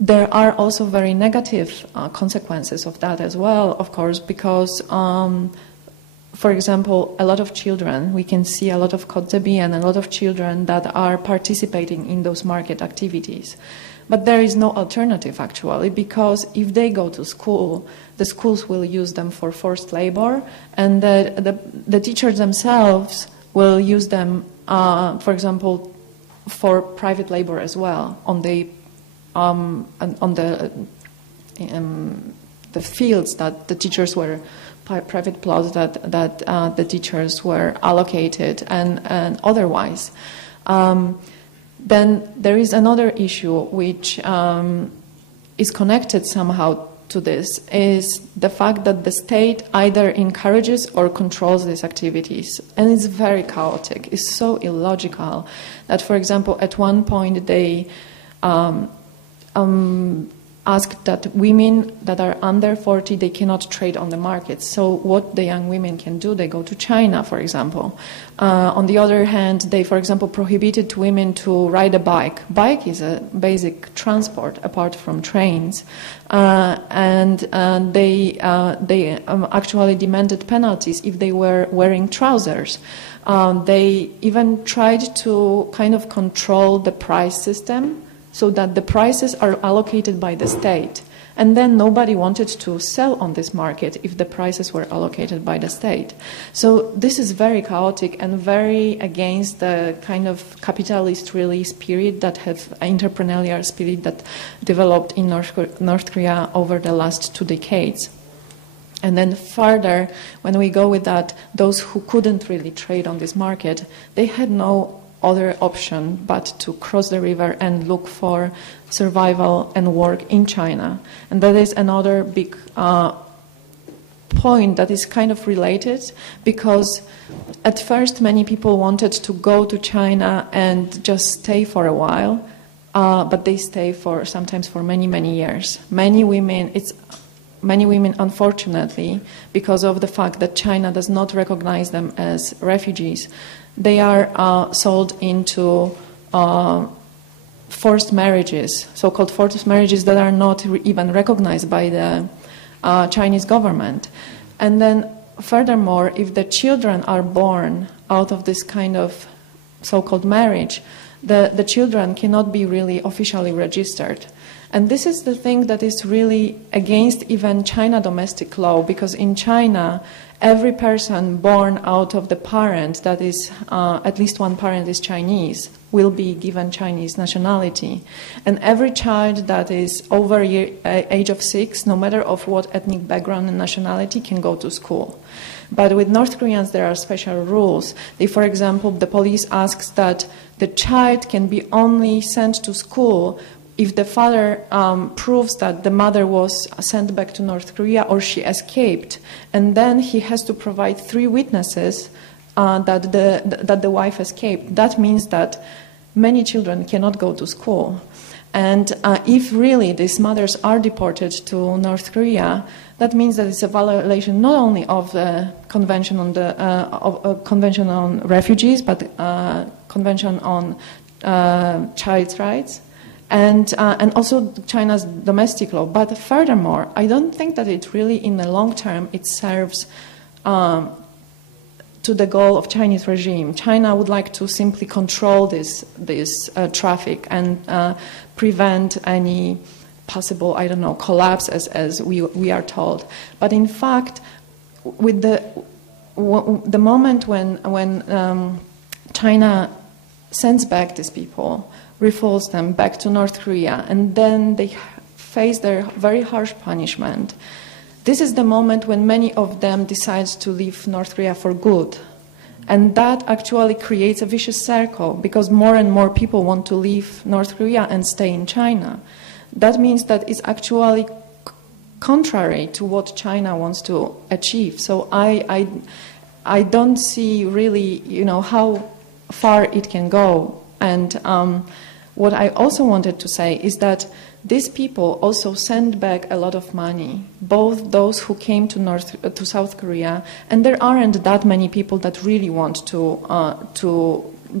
There are also very negative consequences of that as well, of course, because for example, a lot of children, we can see a lot of kotzebi and a lot of children that are participating in those market activities. But there is no alternative, actually, because if they go to school, the schools will use them for forced labor, and the teachers themselves will use them, for example, for private labor as well on the fields that the teachers were private plots that the teachers were allocated and otherwise. Then there is another issue which is connected somehow to this, is the fact that the state either encourages or controls these activities. And it's very chaotic. It's so illogical that, for example, at one point they asked that women that are under 40, they cannot trade on the market. So what the young women can do, they go to China, for example. On the other hand, they, for example, prohibited women to ride a bike. Bike is a basic transport apart from trains. And they actually demanded penalties if they were wearing trousers. They even tried to kind of control the price system, so that the prices are allocated by the state. And then nobody wanted to sell on this market if the prices were allocated by the state. So this is very chaotic and very against the kind of capitalist really spirit that entrepreneurial spirit that developed in North Korea over the last 2 decades. And then further, when we go with that, those who couldn't really trade on this market, they had no other option but to cross the river and look for survival and work in China. And that is another big point that is kind of related, because at first many people wanted to go to China and just stay for a while, but they stay sometimes for many, many years. Many women, unfortunately, because of the fact that China does not recognize them as refugees, they are sold into forced marriages, so-called forced marriages that are not even recognized by the Chinese government. And then furthermore, if the children are born out of this kind of so-called marriage, the children cannot be really officially registered. And this is the thing that is really against even China domestic law, because in China, every person born out of the parent that is, at least one parent is Chinese, will be given Chinese nationality. And every child that is over age of 6, no matter of what ethnic background and nationality, can go to school. But with North Koreans, there are special rules. For example, the police asks that the child can be only sent to school if the father proves that the mother was sent back to North Korea or she escaped, and then he has to provide 3 witnesses that the wife escaped. That means that many children cannot go to school. And if really these mothers are deported to North Korea, that means that it's a violation not only of the Convention on Convention on Refugees, but Convention on Child's Rights. And also China's domestic law. But furthermore, I don't think that it really, in the long term, it serves to the goal of Chinese regime. China would like to simply control this traffic and prevent any possible, collapse, as we are told. But in fact, with the moment when China sends back these people, refouls them back to North Korea, and then they face their very harsh punishment, this is the moment when many of them decide to leave North Korea for good. And that actually creates a vicious circle, because more and more people want to leave North Korea and stay in China. That means that it's actually contrary to what China wants to achieve. So I don't see really, how far it can go. And what I also wanted to say is that these people also send back a lot of money, both those who came to South Korea, and there aren't that many people that really want to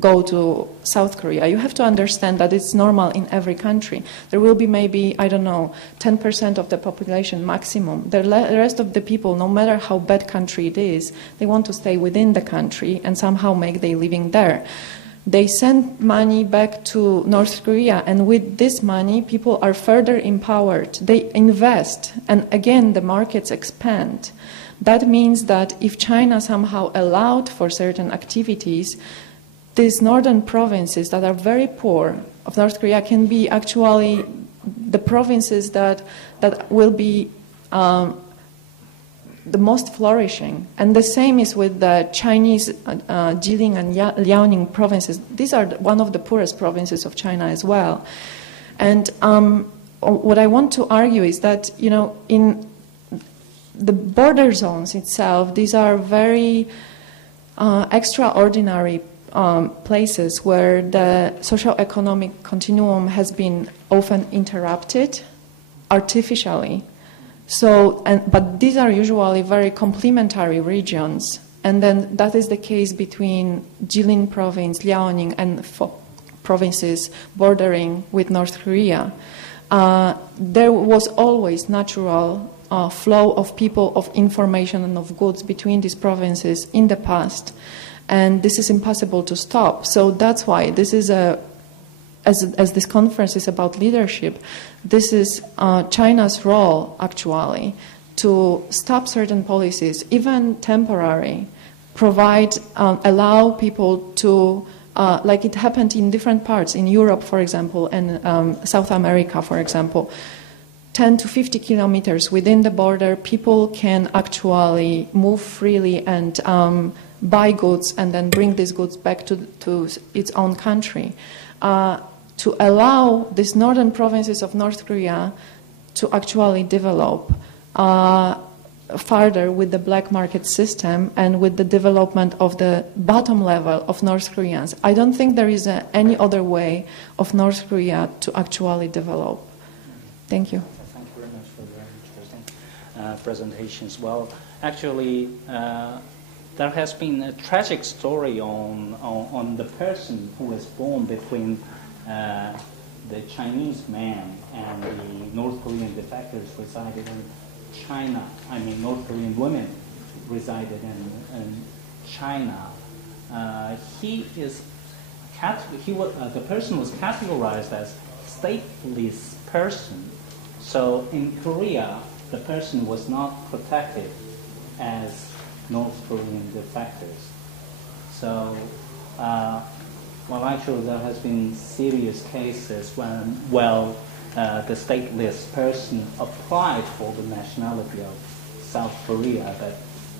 go to South Korea. You have to understand that it's normal in every country. There will be maybe, 10% of the population maximum. The rest of the people, no matter how bad country it is, they want to stay within the country and somehow make their living there. They send money back to North Korea, and with this money, people are further empowered. They invest, and again, the markets expand. That means that if China somehow allowed for certain activities, these northern provinces that are very poor of North Korea can be actually the provinces that will be the most flourishing. And the same is with the Chinese Jilin and Liaoning provinces. These are one of the poorest provinces of China as well. And what I want to argue is that, in the border zones itself, these are very extraordinary places where the socio-economic continuum has been often interrupted artificially. But these are usually very complementary regions, and then that is the case between Jilin province, Liaoning, and provinces bordering with North Korea. There was always natural flow of people, of information, and of goods between these provinces in the past, and this is impossible to stop. So that's why this is as this conference is about leadership, this is China's role, actually, to stop certain policies, even temporary, allow people to, like it happened in different parts, in Europe, for example, and South America, for example, 10 to 50 kilometers within the border, people can actually move freely and buy goods and then bring these goods back to its own country. To allow these northern provinces of North Korea to actually develop further with the black market system and with the development of the bottom level of North Koreans. I don't think there is any other way of North Korea to actually develop. Thank you. Thank you very much for very interesting presentations. Well, actually, there has been a tragic story on the person who was born between the Chinese man and the North Korean defectors resided in China. I mean, North Korean women resided in China. The person was categorized as stateless person. So in Korea, the person was not protected as North Korean defectors. So. Well, actually, there has been serious cases when, the stateless person applied for the nationality of South Korea, but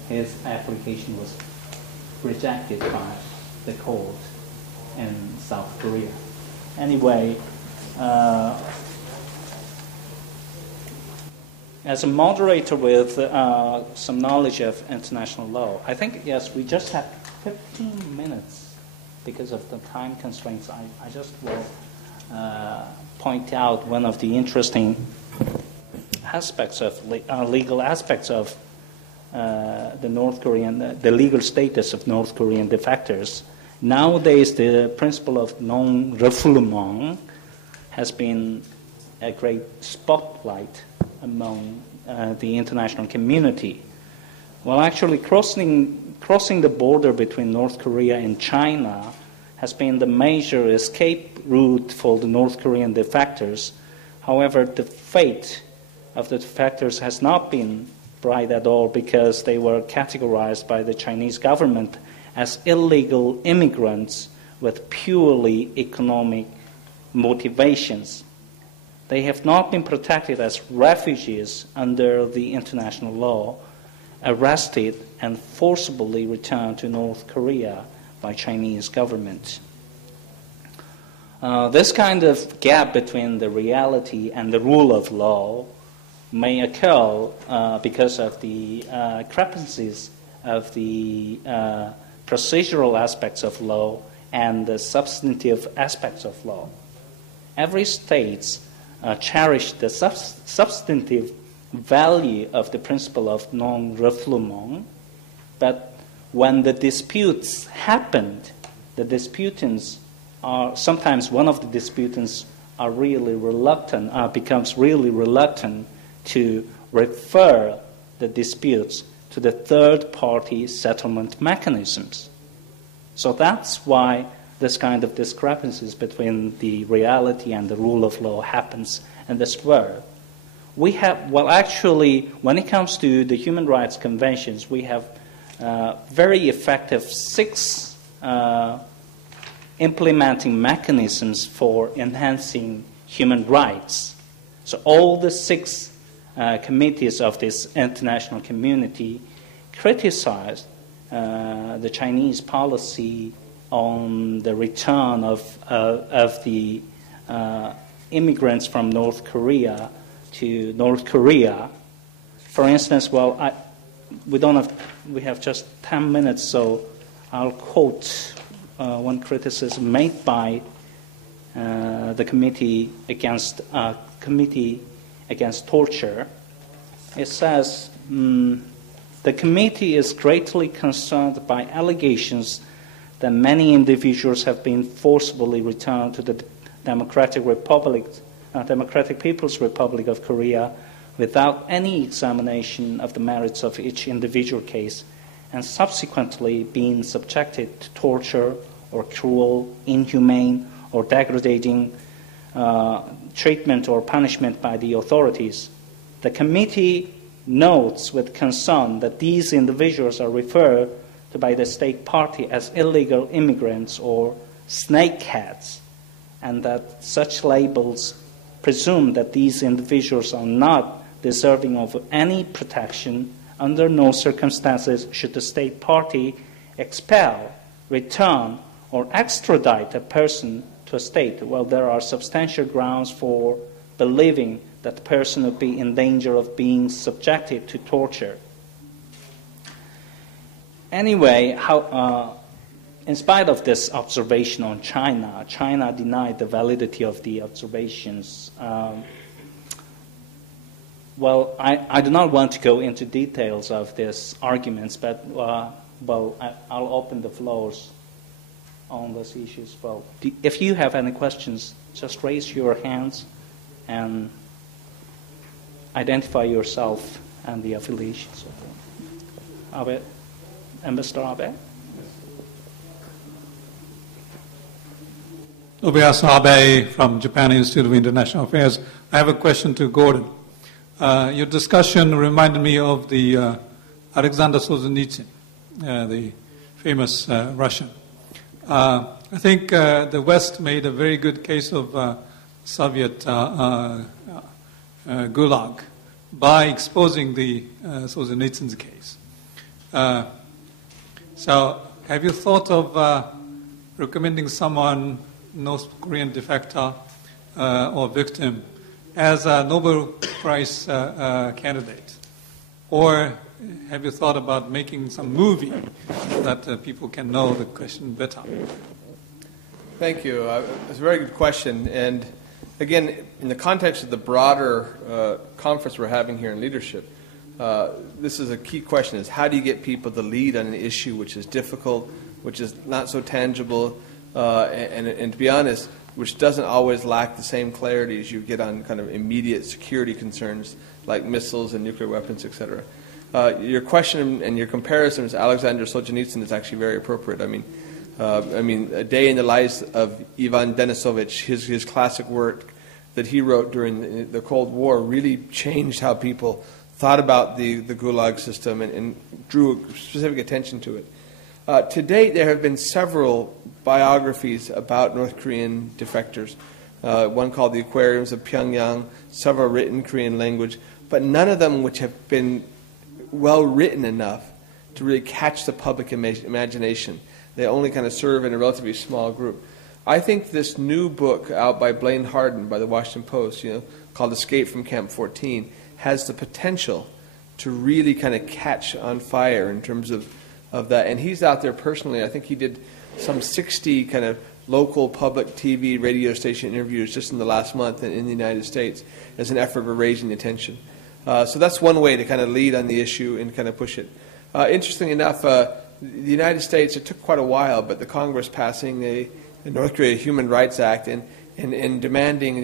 his application was rejected by the court in South Korea. Anyway, as a moderator with some knowledge of international law, I think, yes, we just have 15 minutes. Because of the time constraints, I just will point out one of the interesting aspects of legal aspects of the legal status of North Korean defectors. Nowadays, the principle of non-refoulement has been a great spotlight among the international community. Well, actually, crossing the border between North Korea and China has been the major escape route for the North Korean defectors. However, the fate of the defectors has not been bright at all because they were categorized by the Chinese government as illegal immigrants with purely economic motivations. They have not been protected as refugees under the international law, arrested and forcibly returned to North Korea by Chinese government. This kind of gap between the reality and the rule of law may occur because of the discrepancies of the procedural aspects of law and the substantive aspects of law. Every state cherishes the substantive value of the principle of non-refoulement, but when the disputes happened, the disputants are sometimes one of the disputants are really reluctant, becomes really reluctant to refer the disputes to the third-party settlement mechanisms. So that's why this kind of discrepancies between the reality and the rule of law happens in this world. We have, well, actually, when it comes to the human rights conventions, we have very effective 6 implementing mechanisms for enhancing human rights. So all the 6 committees of this international community criticized the Chinese policy on the return of the immigrants from North Korea to North Korea. For instance, we have just 10 minutes, so I'll quote one criticism made by the Committee Against Torture. It says, the committee is greatly concerned by allegations that many individuals have been forcibly returned to the Democratic People's Republic of Korea without any examination of the merits of each individual case, and subsequently being subjected to torture or cruel, inhumane, or degrading treatment or punishment by the authorities. The committee notes with concern that these individuals are referred to by the state party as illegal immigrants or snakeheads, and that such labels presume that these individuals are not deserving of any protection. Under no circumstances should the state party expel, return, or extradite a person to a state where there are substantial grounds for believing that the person would be in danger of being subjected to torture. Anyway, in spite of this observation on China, China denied the validity of the observations. I do not want to go into details of these arguments, but I'll open the floors on those issues. If you have any questions, just raise your hands and identify yourself and the affiliations. Abe, Ambassador Abe. Obayasu Abe from Japan Institute of International Affairs. I have a question to Gordon. Your discussion reminded me of the Alexander Solzhenitsyn, the famous Russian. I think the West made a very good case of Soviet Gulag by exposing the Solzhenitsyn's case. So have you thought of recommending someone, North Korean defector or victim, as a Nobel Prize candidate? Or have you thought about making some movie so that people can know the question better? Thank you. It's a very good question. And again, in the context of the broader conference we're having here in leadership, this is a key question, is how do you get people to lead on an issue which is difficult, which is not so tangible, and to be honest, which doesn't always lack the same clarity as you get on kind of immediate security concerns like missiles and nuclear weapons, etc. Your question and your comparison with Alexander Solzhenitsyn is actually very appropriate. I mean, A Day in the Life of Ivan Denisovich, his classic work that he wrote during the Cold War, really changed how people thought about the Gulag system and drew specific attention to it. To date, there have been several biographies about North Korean defectors. One called The Aquariums of Pyongyang, several written in Korean language, but none of them which have been well written enough to really catch the public imagination. They only kind of serve in a relatively small group. I think this new book out by Blaine Harden by the Washington Post, called Escape from Camp 14, has the potential to really kind of catch on fire in terms of that. And he's out there personally. I think he did some 60 kind of local public TV, radio station interviews just in the last month in the United States as an effort of raising attention. So that's one way to kind of lead on the issue and kind of push it. Interestingly enough, the United States, it took quite a while, but the Congress passing the North Korea Human Rights Act and demanding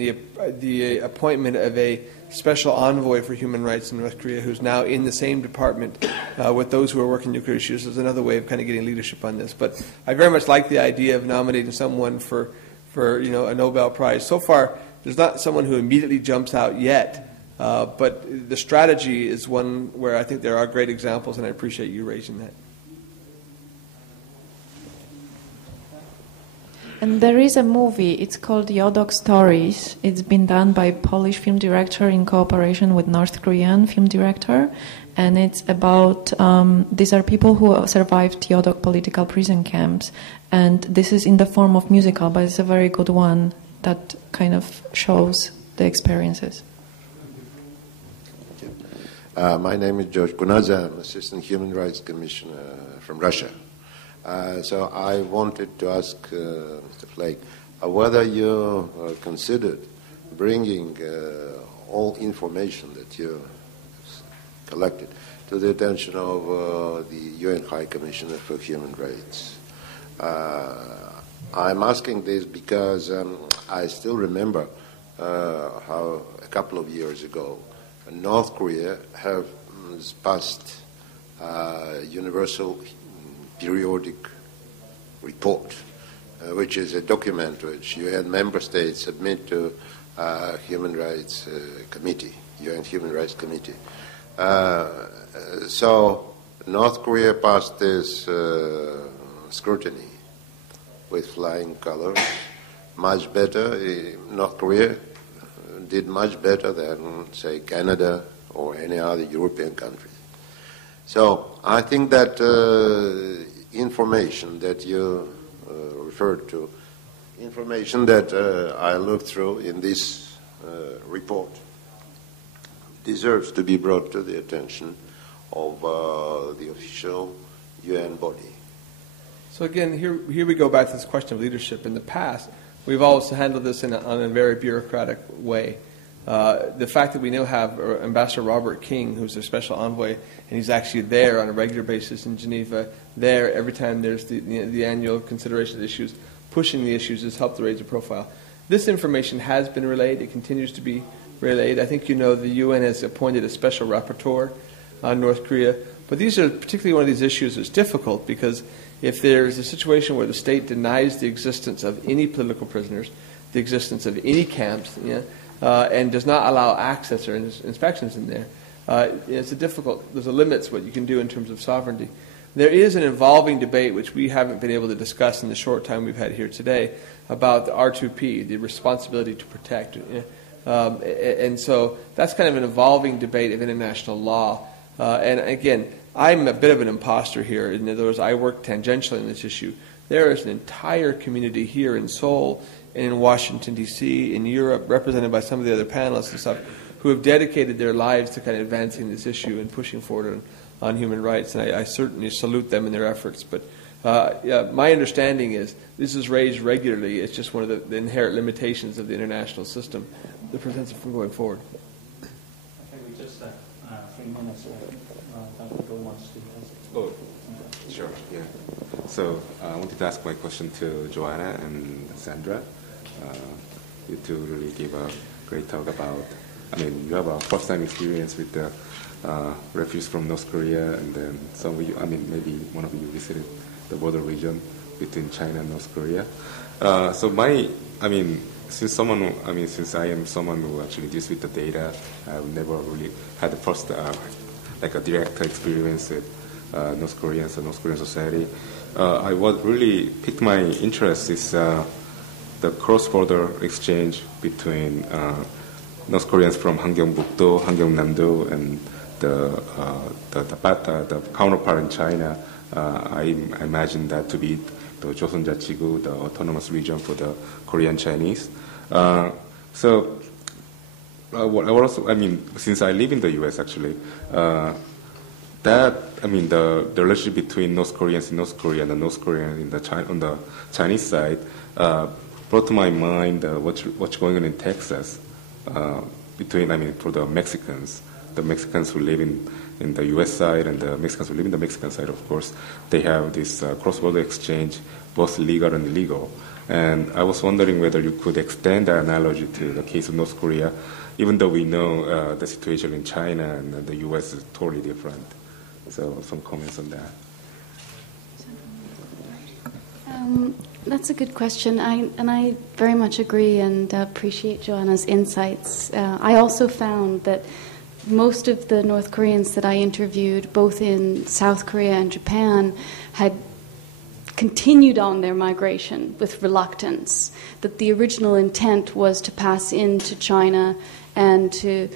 the appointment of a special envoy for human rights in North Korea, who's now in the same department with those who are working nuclear issues, is another way of kind of getting leadership on this. But I very much like the idea of nominating someone for a Nobel Prize. So far, there's not someone who immediately jumps out yet, but the strategy is one where I think there are great examples, and I appreciate you raising that. And there is a movie, it's called Yodok Stories. It's been done by Polish film director in cooperation with North Korean film director. And it's about, these are people who survived Yodok political prison camps. And this is in the form of musical, but it's a very good one that kind of shows the experiences. My name is George Gunaza. I'm Assistant Human Rights Commissioner from Russia. So I wanted to ask Mr. Flake whether you considered bringing all information that you collected to the attention of the UN High Commissioner for Human Rights. I'm asking this because I still remember how a couple of years ago North Korea have passed universal periodic report, which is a document which UN member states submit to Human Rights Committee, UN Human Rights Committee. So North Korea passed this scrutiny with flying colors, much better. North Korea did much better than, say, Canada or any other European country. So I think that information that you referred to, information that I looked through in this report, deserves to be brought to the attention of the official UN body. So again, here we go back to this question of leadership. In the past, we've always handled this on a very bureaucratic way. The fact that we now have Ambassador Robert King, who's their special envoy, and he's actually there on a regular basis in Geneva, there every time there's the annual consideration of issues, pushing the issues has helped to raise the profile. This information has been relayed. It continues to be relayed. I think you know the UN has appointed a special rapporteur on North Korea. But these are particularly one of these issues that's difficult because if there's a situation where the state denies the existence of any political prisoners, the existence of any camps, and does not allow access or inspections in there, there's a limits what you can do in terms of sovereignty. There is an evolving debate, which we haven't been able to discuss in the short time we've had here today, about the R2P, the responsibility to protect. And so that's kind of an evolving debate of international law. And again, I'm a bit of an imposter here. In other words, I work tangentially on this issue. There is an entire community here in Seoul and in Washington, D.C., in Europe, represented by some of the other panelists and stuff, who have dedicated their lives to kind of advancing this issue and pushing forward on human rights. And I certainly salute them in their efforts. But my understanding is this is raised regularly. It's just one of the inherent limitations of the international system that prevents it from going forward. I think we just have 3 minutes left. Dr. Go wants to ask. Oh, sure, yeah. So I wanted to ask my question to Joanna and Sandra. You two really gave a great talk about, you have a first-time experience with the refugees from North Korea, and then some of you, maybe one of you visited the border region between China and North Korea. Since I am someone who actually deals with the data, I've never really had the first, a direct experience with North Koreans and North Korean society. What really piqued my interest is the cross-border exchange between North Koreans from Hamgyongbuk-do, Hamgyongnam-do, and the counterpart in China. I imagine that to be the Joseon-Jachigu, the autonomous region for the Korean Chinese. Since I live in the U.S. actually, the relationship between North Koreans in North Korea and the North Koreans on the Chinese side brought to my mind what's going on in Texas for the Mexicans who live in the U.S. side and the Mexicans who live in the Mexican side. Of course, they have this cross-border exchange, both legal and illegal. And I was wondering whether you could extend that analogy to the case of North Korea, even though we know the situation in China and the U.S. is totally different. So some comments on that. That's a good question, and I very much agree and appreciate Joanna's insights. I also found that most of the North Koreans that I interviewed, both in South Korea and Japan, had continued on their migration with reluctance, that the original intent was to pass into China and to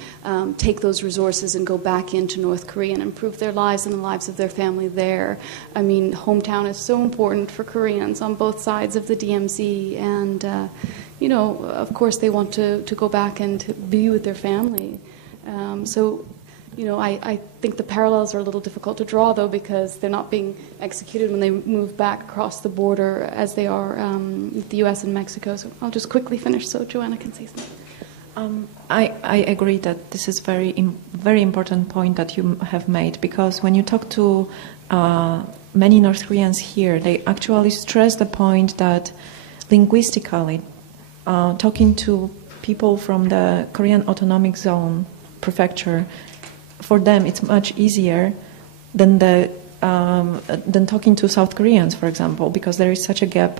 take those resources and go back into North Korea and improve their lives and the lives of their family there. I mean, hometown is so important for Koreans on both sides of the DMZ, and of course they want to go back and to be with their family. I think the parallels are a little difficult to draw, though, because they're not being executed when they move back across the border as they are with the U.S. and Mexico. So I'll just quickly finish so Joanna can say something. I agree that this is very important point that you have made, because when you talk to many North Koreans here, they actually stress the point that linguistically, talking to people from the Korean Autonomic Zone prefecture, for them it's much easier than talking to South Koreans, for example, because there is such a gap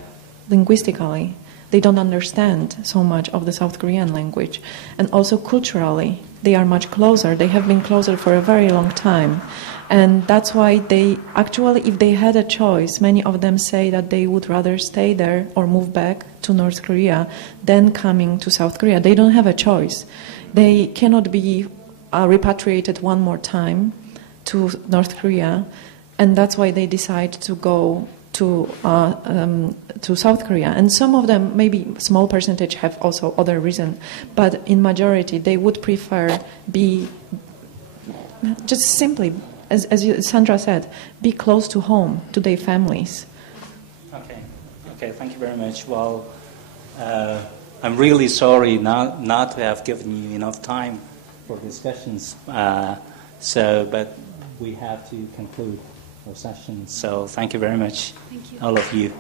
linguistically. They don't understand so much of the South Korean language. And also culturally, they are much closer. They have been closer for a very long time. And that's why they actually, if they had a choice, many of them say that they would rather stay there or move back to North Korea than coming to South Korea. They don't have a choice. They cannot be repatriated one more time to North Korea, and that's why they decide to go to South Korea. And some of them, maybe small percentage, have also other reason, but in majority they would prefer be just simply, as Sandra said, be close to home, to their families. Okay, thank you very much. Well, I'm really sorry not to have given you enough time for discussions, but we have to conclude our session. So thank you very much, all of you.